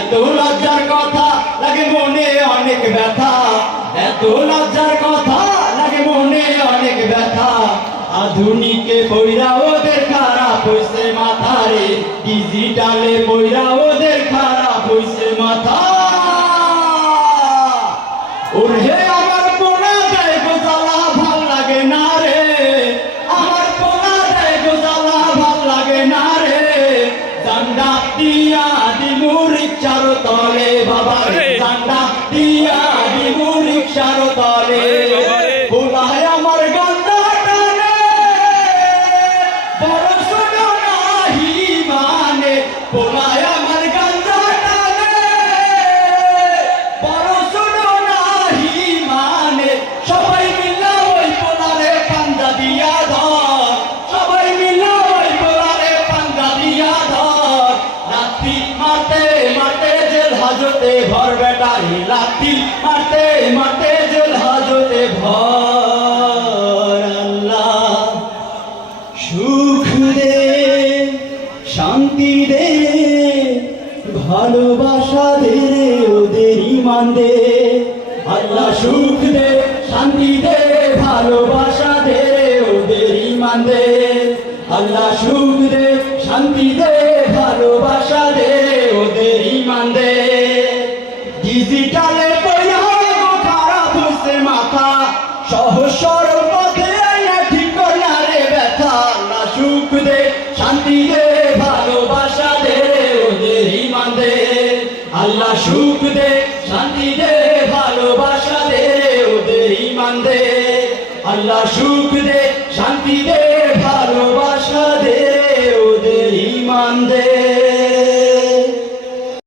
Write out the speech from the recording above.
এত লজ্জার কথা লাগে মনে অনেক ব্যথা। এত লজ্জার কথা লাগে মনে অনেক ব্যথা। আধুনিকে বইরা ওদের খারাপ হইছে মাথা রে ডিজিটালে বইরা ওদের খারাপ হইছে মাথা। হাজতে ভর বেটারি লাঠি মারতে মারতে জেল হাজতে ভর আল্লাহ। সুখ দে, শান্তি দে, ভালোবাসা দে ওদের ইমান দে আল্লাহ সুখ দে, শান্তি দে, ভালোবাসা দে ওদের ইমান দে আল্লাহ সুখ দে, শান্তি দে, ভালোবাসা ডিজিটালে সরল ঠিক করিয়া শান্তি দে, ভালোবাসা দে আল্লাহ শান্তি দে, ভালোবাসা দে। আল্লাহ সুখ দে, শান্তি দে, ভালোবাসা দে, ওদের ইমান দে।